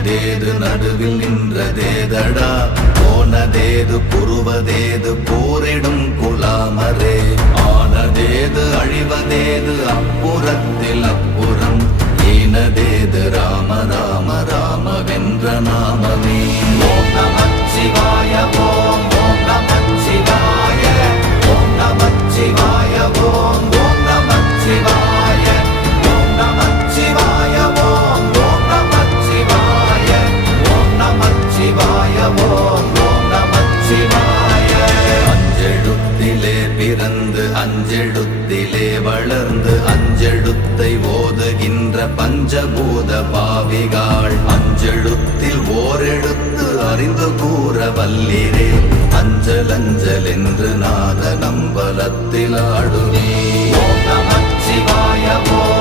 இனியதேது நடுவில் நின்றதேதடா போனதேது புருவதேது போரிடும் குலாமரே ஆனதேது அழிவதேது அப்புறத்தில் அப்புறம் ஈனதேது ராம ராம ராம வென்ற நாமமே ஓம் நமச்சிவாய ஓம் ஓம் நமச்சிவாய ஓம் நமச்சிவாய ஓம் ஓம் நமச்சிவாய ஓம் நமச்சிவாய ஓம் ஓம் நமச்சிவாய ஓம் நமச்சிவாய ஓம் ஓம் நமச்சிவாய அஞ்செழுத்திலே பிறந்து அஞ்செழுத்திலே வளர்ந்து அஞ்செழுத்தை ஓதுகின்ற பஞ்சபூத பாவிகாள் அஞ்செழுத்தில் ஓரெழுத்து அறிந்து கூற வல்லிரே அஞ்சல் அஞ்சல் என்று நாத நம்பலத்தில் ஆடுவே ஓம் நமச்சிவாய ஓம்